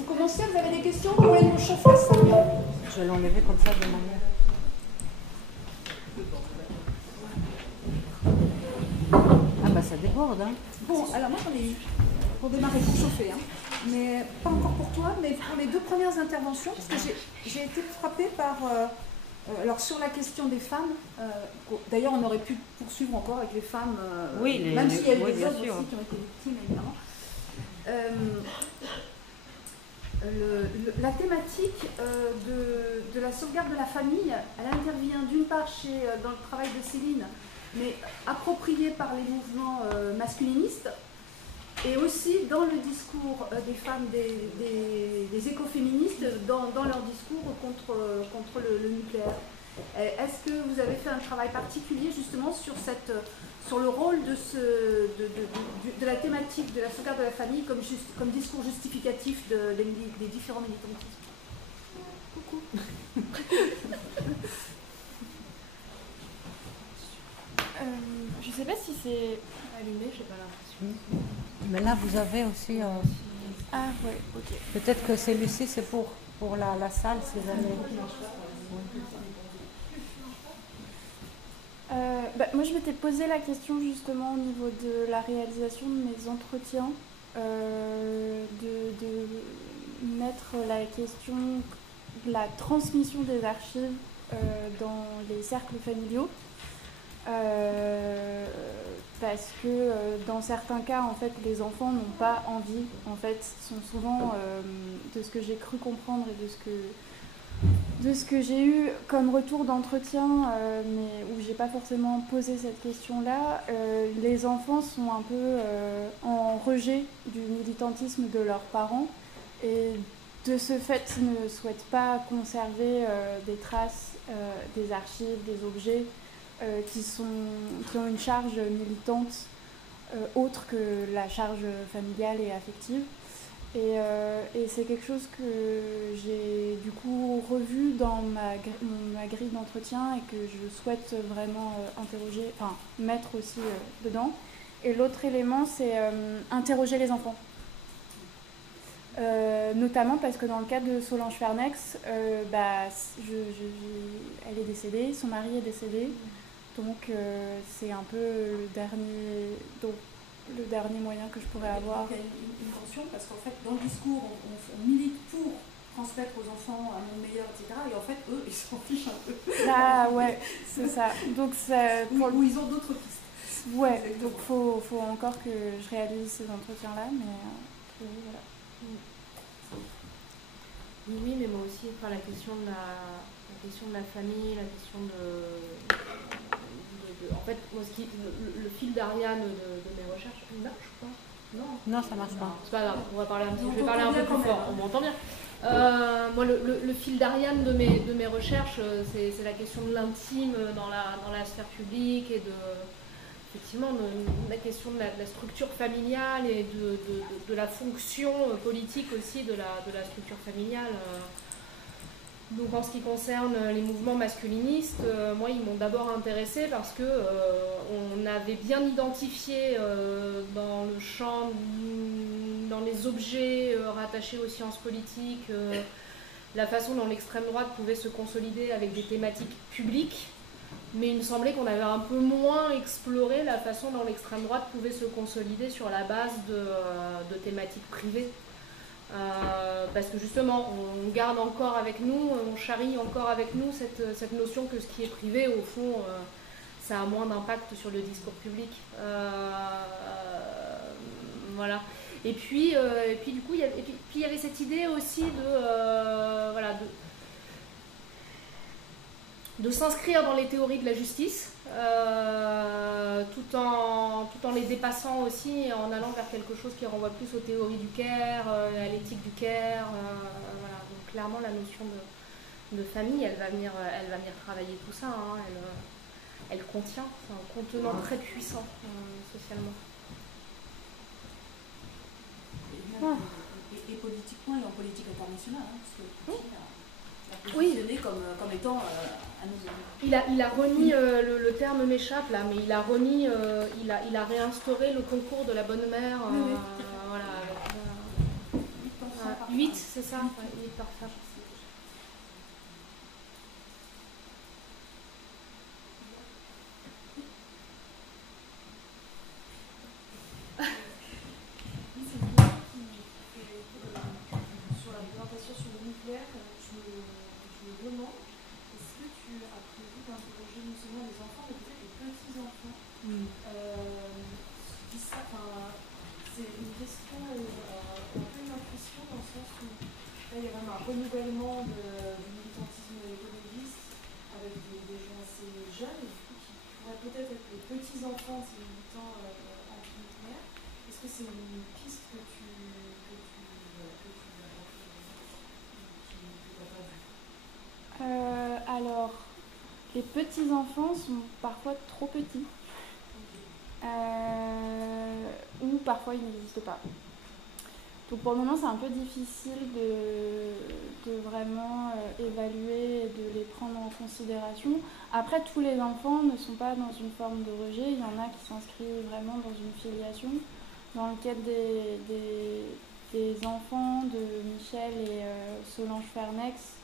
Vous commencez, vous avez des questions? Vous voulez que je fasse ça? Je vais l'enlever comme ça de manière. Ah bah ça déborde, hein. Bon, alors moi j'en ai eu pour démarrer, pour chauffer, hein. Mais pas encore pour toi, mais pour les deux premières interventions, parce que j'ai été frappée par... alors sur la question des femmes, d'ailleurs on aurait pu poursuivre encore avec les femmes, Oui, même s'il y a eu oui, des bien hommes sûr. aussi qui ont été victimes évidemment. La thématique de la sauvegarde de la famille, elle intervient d'une part dans le travail de Céline, mais appropriée par les mouvements masculinistes, et aussi dans le discours des femmes des écoféministes, dans leur discours contre le nucléaire. Est-ce que vous avez fait un travail particulier justement sur le rôle de la thématique de la sauvegarde de la famille comme discours justificatif des différents militantismes? Coucou. Je ne sais pas si c'est allumé, je n'ai pas l'impression. Mais là, vous avez aussi... Ah ouais, ok. Peut-être que celui-ci, c'est pour la salle, ces années. Moi, je m'étais posé la question justement au niveau de la réalisation de mes entretiens, de mettre la question de la transmission des archives dans les cercles familiaux. Parce que dans certains cas, en fait, les enfants n'ont pas envie, en fait, sont souvent, de ce que j'ai cru comprendre et de ce que j'ai eu comme retour d'entretien, mais où j'ai pas forcément posé cette question-là, les enfants sont un peu en rejet du militantisme de leurs parents et de ce fait ne souhaitent pas conserver des traces, des archives, des objets qui ont une charge militante autre que la charge familiale et affective. Et c'est quelque chose que j'ai du coup revu dans ma grille d'entretien et que je souhaite vraiment interroger, enfin mettre aussi dedans. Et l'autre élément, c'est interroger les enfants. Notamment parce que dans le cas de Solange Fernex, elle est décédée, son mari est décédé. Donc c'est un peu le dernier moyen que je pourrais avoir. Il y a une tension parce qu'en fait dans le discours on milite pour transmettre aux enfants un monde meilleur, etc. Et en fait eux ils s'en fichent un peu. Ah ouais, c'est ça. Donc ou ils ont d'autres pistes. Ouais, donc faut encore que je réalise ces entretiens-là, mais voilà. Oui, mais moi aussi, enfin, la question de la famille, la question en fait, moi, le fil d'Ariane de mes recherches, il marche ou pas? Non, ça marche pas. C'est pas grave, je vais parler un peu plus fort, on m'entend bien. Moi, le fil d'Ariane de mes recherches, c'est la question de l'intime dans la sphère publique et effectivement, la question de la structure familiale et de la fonction politique aussi de la structure familiale. Donc en ce qui concerne les mouvements masculinistes, moi ils m'ont d'abord intéressée parce que on avait bien identifié dans le champ, dans les objets rattachés aux sciences politiques, la façon dont l'extrême droite pouvait se consolider avec des thématiques publiques, mais il me semblait qu'on avait un peu moins exploré la façon dont l'extrême droite pouvait se consolider sur la base de thématiques privées. Parce que justement, on garde encore avec nous, on charrie encore avec nous cette notion que ce qui est privé, au fond, ça a moins d'impact sur le discours public. Voilà. Et puis du coup, il y avait cette idée aussi de s'inscrire dans les théories de la justice, tout en les dépassant aussi, en allant vers quelque chose qui renvoie plus aux théories du care, à l'éthique du care. Voilà. Donc clairement, la notion de famille, elle va venir travailler tout ça. Hein. Elle contient, c'est un contenant très puissant socialement. Et politiquement, et en politique internationale, hein, parce que oui, comme étant à nos amis. Il a remis, le terme m'échappe là, mais il a remis, il a réinstauré le concours de la bonne mère. Oui. Voilà, 8, c'est ça, 8 par femme. Sur la présentation sur le nucléaire, je me demande, est-ce que tu as prévu d'interroger non seulement les enfants, mais peut-être les petits-enfants c'est une question, un peu une intuition dans le sens où là, il y a vraiment un renouvellement du militantisme écologiste avec des gens assez jeunes, et du coup, qui pourraient peut-être être les petits-enfants de ces militants anti-nucléaires. Est-ce que c'est une piste que tu n'as pas vue? Alors, les petits-enfants sont parfois trop petits. Ou parfois ils n'existent pas. Donc pour le moment c'est un peu difficile de vraiment évaluer et de les prendre en considération. Après tous les enfants ne sont pas dans une forme de rejet, il y en a qui s'inscrivent vraiment dans une filiation. Dans le cadre des enfants de Michel et Solange Fernex,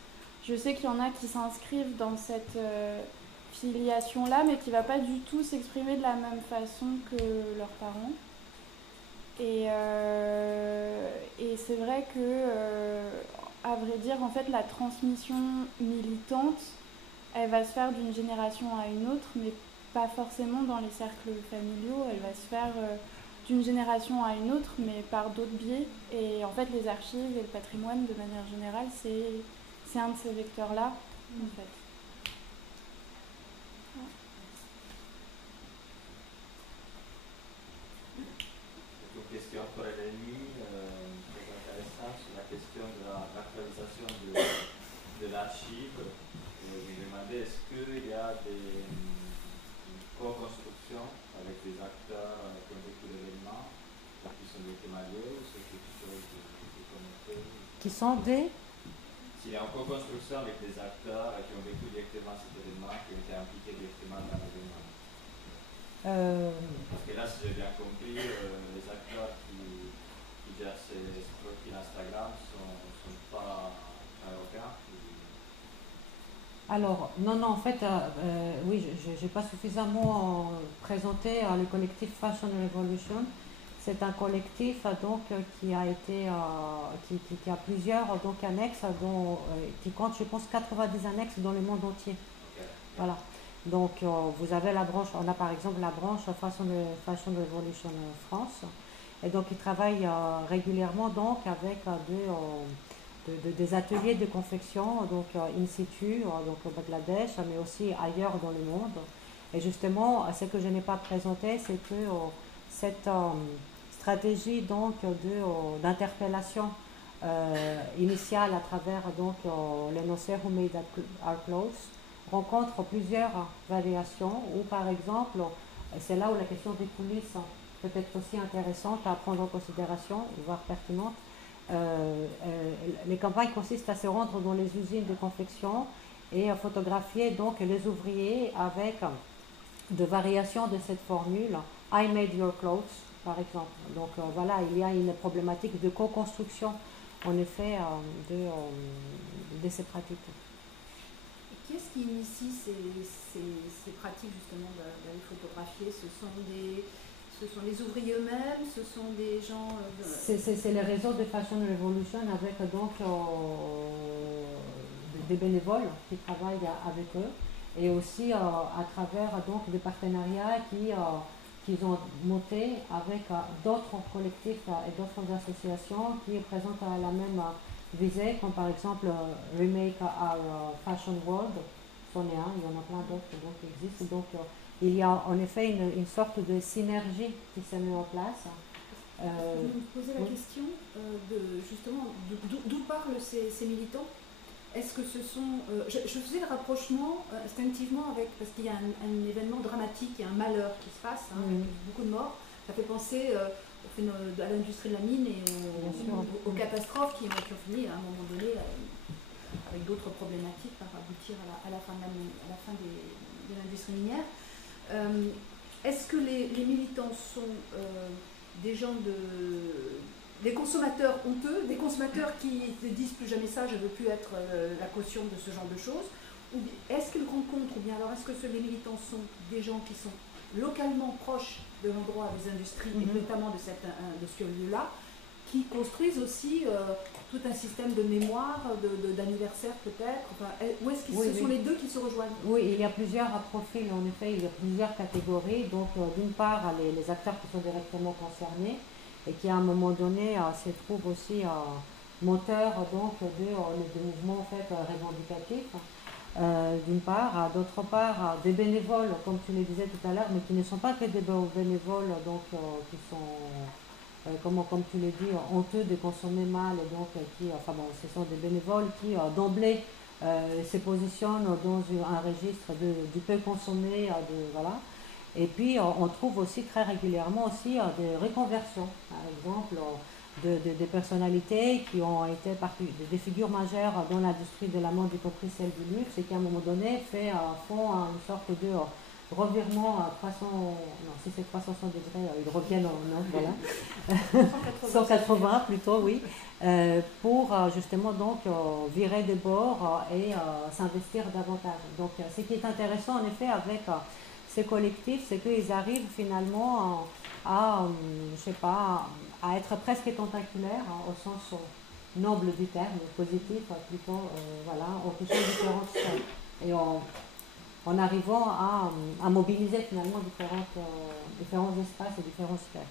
je sais qu'il y en a qui s'inscrivent dans cette filiation-là, mais qui ne va pas du tout s'exprimer de la même façon que leurs parents. Et c'est vrai que, à vrai dire, en fait, la transmission militante, elle va se faire d'une génération à une autre, mais pas forcément dans les cercles familiaux. Elle va se faire d'une génération à une autre, mais par d'autres biais. Et en fait, les archives et le patrimoine, de manière générale, c'est un de ces vecteurs-là, en fait. Question pour Eleni, très intéressante sur la question de l'actualisation de l'archive. Je me demandais, est-ce qu'il y a une co-construction avec des acteurs qui ont vécu l'événement, qui sont des témoignages, ou c'est quelque chose de commenté? Qui sont des? S'il y a une co-construction avec des acteurs qui ont vécu directement cet événement, qui ont été impliqués directement dans l'événement. Parce que là, si j'ai bien compris, les acteurs qui gèrent ces profils Instagram ne sont pas européens. Alors, non, en fait, oui, je n'ai pas suffisamment présenté le collectif Fashion Revolution. C'est un collectif donc qui a été, qui a plusieurs donc annexes, qui compte, je pense, 90 annexes dans le monde entier. Okay. Voilà. Donc, vous avez la branche, on a par exemple la branche Fashion Revolution France, et donc ils travaillent régulièrement donc avec des ateliers de confection, donc in situ, donc au Bangladesh, mais aussi ailleurs dans le monde. Et justement, ce que je n'ai pas présenté, c'est que cette stratégie donc d'interpellation initiale à travers donc les noceurs who made our clothes rencontre plusieurs variations, ou par exemple, c'est là où la question des coulisses peut être aussi intéressante à prendre en considération, voire pertinente. Les campagnes consistent à se rendre dans les usines de confection et à photographier donc les ouvriers avec de variations de cette formule « I made your clothes » par exemple. Donc voilà, il y a une problématique de co-construction en effet de ces pratiques. Qu'est-ce qui initie ces pratiques justement d'aller photographier? Ce sont les ouvriers eux-mêmes, ce sont des gens... C'est le réseau de Fashion Revolution avec donc des bénévoles qui travaillent avec eux, et aussi à travers donc des partenariats qu'ils ont montés avec d'autres collectifs et d'autres associations qui présentent la même visée, comme par exemple Remake Our Fashion World, c'en est un, il y en a plein d'autres qui existent. Donc il y a en effet une sorte de synergie qui se met en place. Je me posais la question justement d'où parlent ces militants. Est-ce que ce sont... je faisais le rapprochement instinctivement parce qu'il y a un événement dramatique, il y a un malheur qui se passe, avec beaucoup de morts. Ça fait penser à l'industrie de la mine et aux catastrophes qui ont fini à un moment donné avec d'autres problématiques par aboutir à la fin de l'industrie minière. Est-ce que les militants sont des gens des consommateurs honteux, des consommateurs qui ne disent plus jamais ça, je ne veux plus être la caution de ce genre de choses. Est-ce qu'ils rencontrent, ou bien alors est-ce que les militants sont des gens qui sont localement proches de l'endroit des industries, et notamment de ce lieu-là, qui construisent aussi tout un système de mémoire, d'anniversaire peut-être, enfin, ou est-ce que ce sont les deux qui se rejoignent? Oui, il y a plusieurs profils, en effet, il y a plusieurs catégories. Donc, d'une part, les acteurs qui sont directement concernés et qui, à un moment donné, se trouvent aussi moteurs donc, de mouvements en fait, revendicatifs. D'une part, d'autre part, des bénévoles, comme tu le disais tout à l'heure, mais qui ne sont pas que des bénévoles, donc, qui sont, comme tu l'as dit, honteux de consommer mal, et donc, ce sont des bénévoles qui, d'emblée, se positionnent dans un registre du peu consommé, voilà. Et puis, on trouve aussi très régulièrement aussi des reconversions, par exemple, des personnalités qui ont été des figures majeures dans l'industrie de la mode, y compris celle du luxe, et qui à un moment donné font une sorte de revirement à 300, non, si c'est 360 degrés, ils reviennent voilà. 180 plutôt, oui, pour justement donc virer des bords et s'investir davantage. Donc ce qui est intéressant en effet avec ces collectifs, c'est qu'ils arrivent finalement je sais pas, à être presque tentaculaires, au sens noble du terme, positif plutôt, voilà, en touchant différentes sphères. Et en arrivant à mobiliser finalement différents espaces et différentes sphères.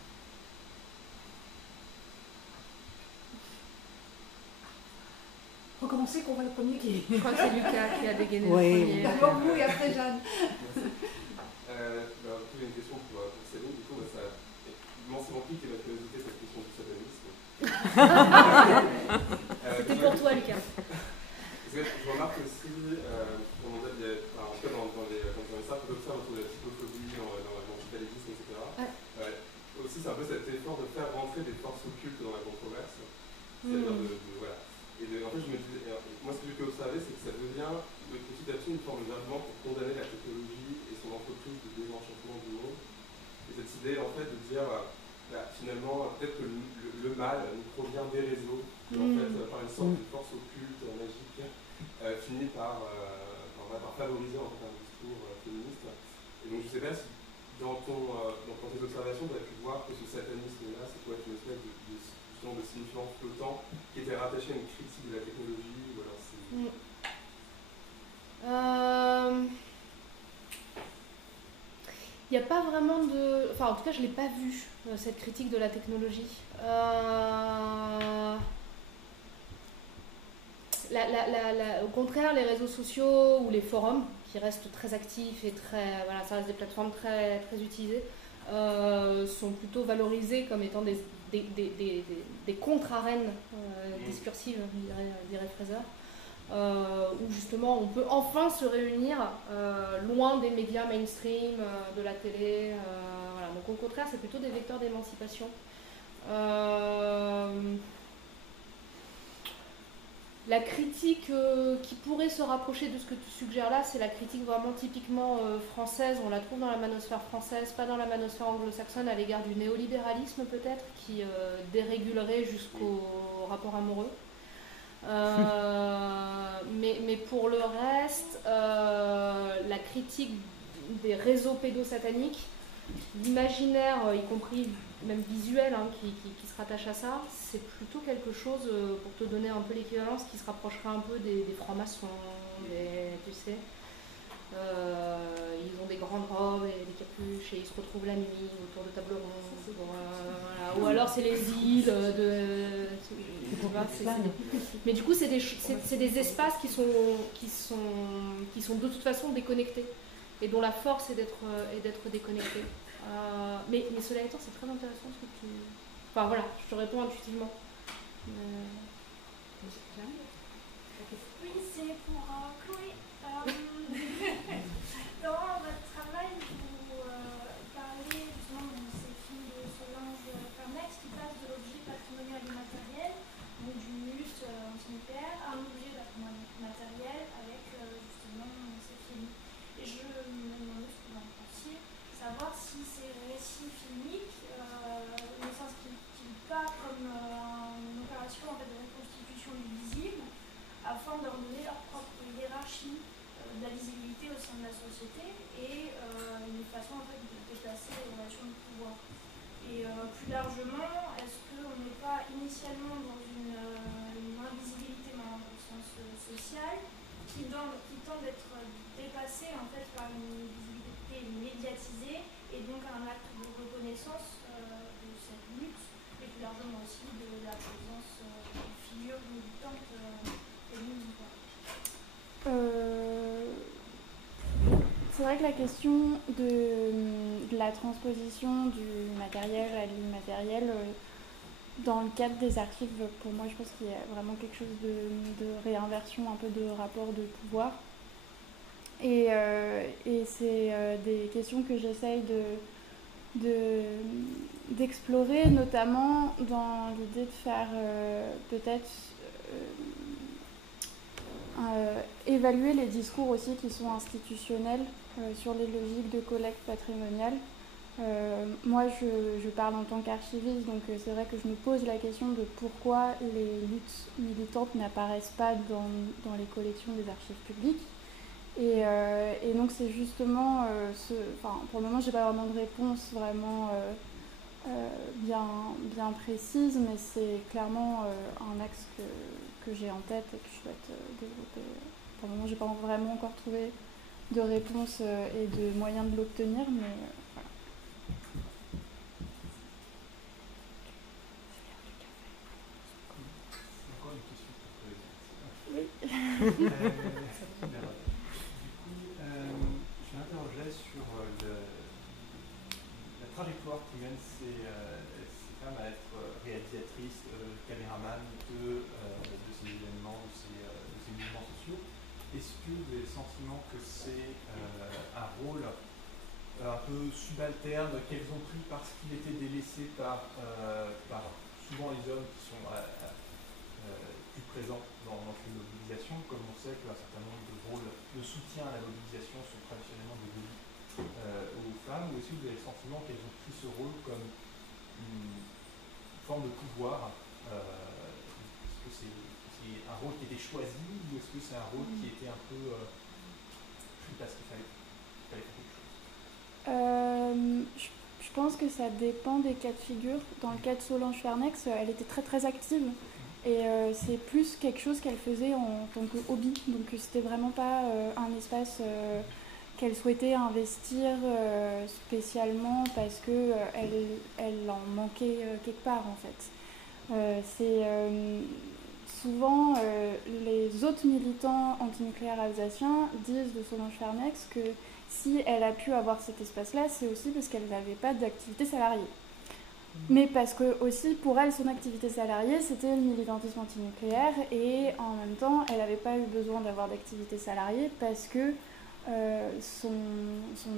Recommencer qu'on voit le premier qui... Je crois que c'est Lucas qui a dégainé oui, le premier. D'abord vous et après Jeanne. J'ai une question pour Céline, du coup, ça a immensément piqué ma curiosité cette question du satanisme. C'était pour toi, Lucas. Je remarque aussi, en tout cas dans les cercles d'observe autour de la psychophobie, dans l'antipalétisme, etc. Aussi, c'est un peu cet effort de faire rentrer des forces occultes dans la controverse. C'est-à-dire voilà. En fait, je me disais, moi, ce que j'ai pu observer, c'est que ça devient petit à petit une forme d'argument pour condamner la technologie et son entreprise de désenchantement du monde. Et cette idée, en fait, de dire, finalement, peut-être que le mal nous provient des réseaux, et en fait, par une sorte de force occulte, magique, finit par favoriser en fait, un discours féministe. Et donc, je ne sais pas si, dans tes observations, tu as pu voir que ce satanisme-là, c'est quoi une espèce de signifiant flottant qui était rattaché à une critique de la technologie, ou alors c'est... Il n'y a pas vraiment de... Enfin, en tout cas, je ne l'ai pas vu, cette critique de la technologie. Au contraire, les réseaux sociaux ou les forums, qui restent très actifs et très... Voilà, ça reste des plateformes très, très utilisées, sont plutôt valorisés comme étant des contre-arènes discursives, dirait Fraser. Où justement on peut enfin se réunir loin des médias mainstream, de la télé. Voilà. Donc au contraire, c'est plutôt des vecteurs d'émancipation. La critique qui pourrait se rapprocher de ce que tu suggères là, c'est la critique vraiment typiquement française. On la trouve dans la manosphère française, pas dans la manosphère anglo-saxonne, à l'égard du néolibéralisme peut-être, qui dérégulerait jusqu'au rapport amoureux. Mais pour le reste, la critique des réseaux pédosataniques, l'imaginaire, y compris même visuel, qui se rattache à ça, c'est plutôt quelque chose, pour te donner un peu l'équivalence, qui se rapprocherait un peu des francs-maçons, tu sais. Ils ont des grandes robes et des capuches et ils se retrouvent la nuit autour de tables rondes. Voilà. Ou alors c'est les îles mais du coup c'est des espaces qui sont de toute façon déconnectés et dont la force est d'être déconnectés. Mais cela étant, c'est très intéressant ce que tu... Enfin voilà, je te réponds intuitivement. Oui, c'est pour Chloé. Dans votre travail, vous parlez justement de ces films de Solange Fernex qui passent de l'objet patrimonial et matériel, donc du luxe anti-nucléaire, à un objet patrimonial matériel avec justement ces films. Et je me demandais ce que vous en pensiez, savoir si ces récits filmiques ne s'inscrivent pas comme un la visibilité au sein de la société et une façon en fait de déplacer les relations de pouvoir. Et plus largement, est-ce qu'on n'est pas initialement dans une invisibilité au sens social qui tend d'être dépassée en fait par une visibilité médiatisée et donc un acte de reconnaissance de cette lutte et plus largement aussi de la présence de figures militantes féminines. C'est vrai que la question de la transposition du matériel à l'immatériel, dans le cadre des archives, pour moi, je pense qu'il y a vraiment quelque chose de réinversion, un peu de rapport de pouvoir. Et c'est des questions que j'essaye d'explorer, notamment dans l'idée de faire peut-être évaluer les discours aussi qui sont institutionnels sur les logiques de collecte patrimoniale. Moi, je parle en tant qu'archiviste, donc c'est vrai que je me pose la question de pourquoi les luttes militantes n'apparaissent pas dans les collections des archives publiques. Et donc c'est justement, pour le moment, je n'ai pas vraiment de réponse vraiment bien précise, mais c'est clairement un axe que j'ai en tête et que je souhaite développer. Pour le moment, je n'ai pas vraiment encore trouvé de réponse et de moyens de l'obtenir, mais voilà. Encore une question pour Oui. du coup, je m'interrogeais sur la trajectoire qui mène ces femmes à être réalisatrices, caméraman de ces événements, de ces mouvements sociaux. Est-ce que vous avez le sentiment que c'est un rôle un peu subalterne qu'elles ont pris parce qu'il était délaissé par souvent les hommes qui sont plus présents dans une mobilisation, comme on sait qu'un certain nombre de rôles de soutien à la mobilisation sont traditionnellement dévolus aux femmes, ou est-ce que vous avez le sentiment qu'elles ont pris ce rôle comme une forme de pouvoir? Est-ce que c'est un rôle qui était choisi, ou est-ce que c'est un rôle qui était un peu pris parce qu'il fallait faire quelque chose? Je pense que ça dépend des cas de figure. Dans le cas de Solange Fernex, elle était très très active. Et c'est plus quelque chose qu'elle faisait en tant que hobby. Donc c'était vraiment pas un espace qu'elle souhaitait investir spécialement parce qu'elle en manquait quelque part en fait. Souvent les autres militants antinucléaires alsaciens disent de Solange Fernex que si elle a pu avoir cet espace-là, c'est aussi parce qu'elle n'avait pas d'activité salariée. Mais parce que aussi pour elle, son activité salariée, c'était le militantisme antinucléaire et en même temps, elle n'avait pas eu besoin d'avoir d'activité salariée parce que son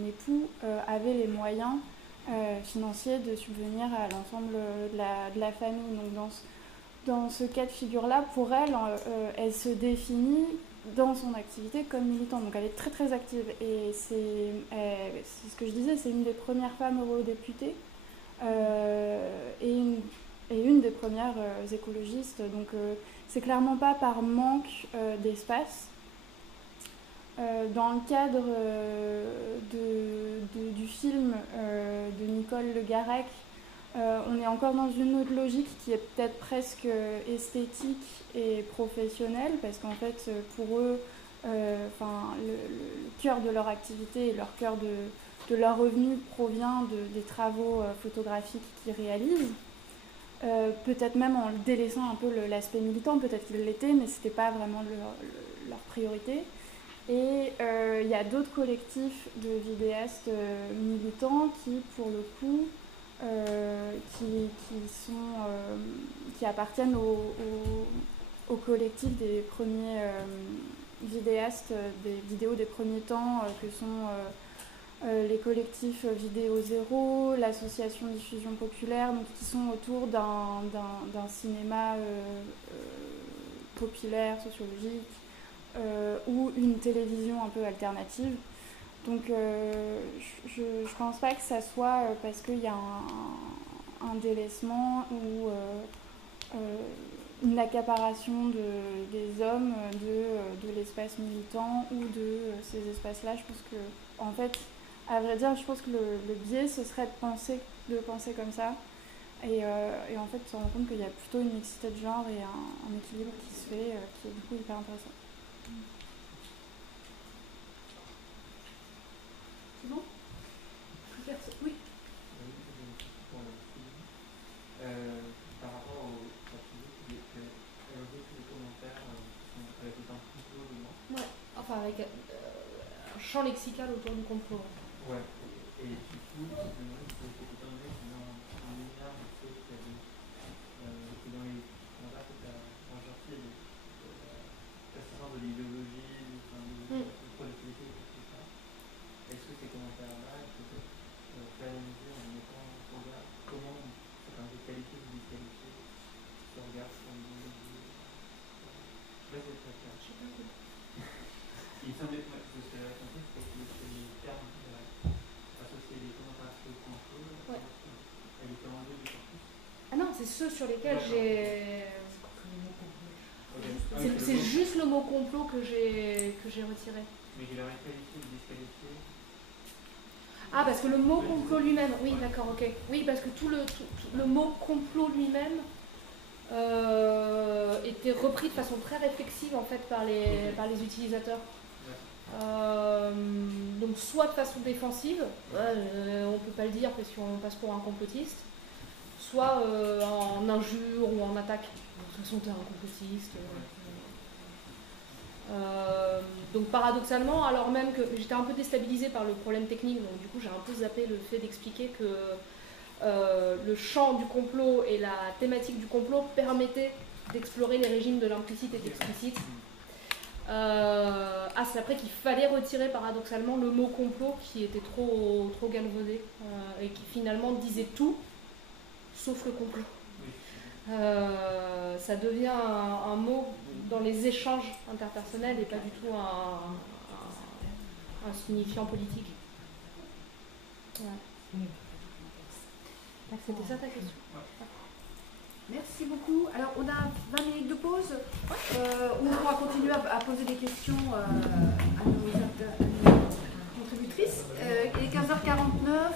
époux avait les moyens financiers de subvenir à l'ensemble de la famille. Donc dans ce cas de figure-là, pour elle, elle se définit dans son activité comme militante. Donc elle est très très active et c'est ce que je disais, c'est une des premières femmes eurodéputées. Et une des premières écologistes, donc c'est clairement pas par manque d'espace. Dans le cadre du film de Nicole Le Garec, on est encore dans une autre logique qui est peut-être presque esthétique et professionnelle, parce qu'en fait pour eux, le cœur de leur activité et leur cœur de leur revenu provient des travaux photographiques qu'ils réalisent, peut-être même en délaissant un peu l'aspect militant, peut-être qu'ils l'étaient, mais ce n'était pas vraiment leur priorité. Et il y a d'autres collectifs de vidéastes militants qui, pour le coup, qui appartiennent au collectif des premiers vidéastes des vidéos des premiers temps, que sont les collectifs Vidéo Zéro, l'association Diffusion Populaire, donc qui sont autour d'un cinéma populaire, sociologique, ou une télévision un peu alternative. Donc je ne pense pas que ça soit parce qu'il y a un délaissement ou une accaparation des hommes de l'espace espaces militants ou de ces espaces-là. Je pense que, en fait, à vrai dire, je pense que le biais, ce serait de penser comme ça. Et en fait, on se rend compte qu'il y a plutôt une mixité de genre et un équilibre qui se fait, qui est du coup hyper intéressant. C'est bon? Oui. Par rapport au les commentaires avec un complot dedans. Ouais, enfin avec un champ lexical autour du complot. Ouais, et du coup, étant donné que dans l'univers du fait qu'il y avait que dans les commentaires que tu as ressortis, l'assistance de l'idéologie, de collectivité, etc. Est-ce que ces commentaires-là, peut-être réaliser en mettant en regard comment certains de qualité ou disqualifiés se regardent sur l'idéologie? Je sais pas si c'est très clair. Il semblait que ce que j'avais compris, c'était que les termes associés les commentaires au contrôle, elle était enlevée du corpus. Ah non, c'est ceux sur lesquels j'ai. C'est juste le mot complot que j'ai retiré. Mais il aurait qualifié ou disqualifié. Ah, parce que le mot complot lui-même, oui, d'accord, ok. Oui, parce que tout le mot complot lui-même était repris de façon très réflexive en fait par les utilisateurs. Donc soit de façon défensive, on peut pas le dire parce qu'on passe pour un complotiste, soit en injure ou en attaque. De toute façon, t'es un complotiste. Donc paradoxalement, alors même que j'étais un peu déstabilisée par le problème technique, donc du coup j'ai un peu zappé le fait d'expliquer que le champ du complot et la thématique du complot permettaient d'explorer les régimes de l'implicite et de l'explicite. C'est après qu'il fallait retirer paradoxalement le mot complot qui était trop galvaudé et qui finalement disait tout sauf le complot. Ça devient un mot dans les échanges interpersonnels et pas du tout un signifiant politique. Ouais. C'était ça ta question? Merci beaucoup. Alors, on a 20 minutes de pause où on pourra continuer à poser des questions à nos contributrices. Il est 15h49.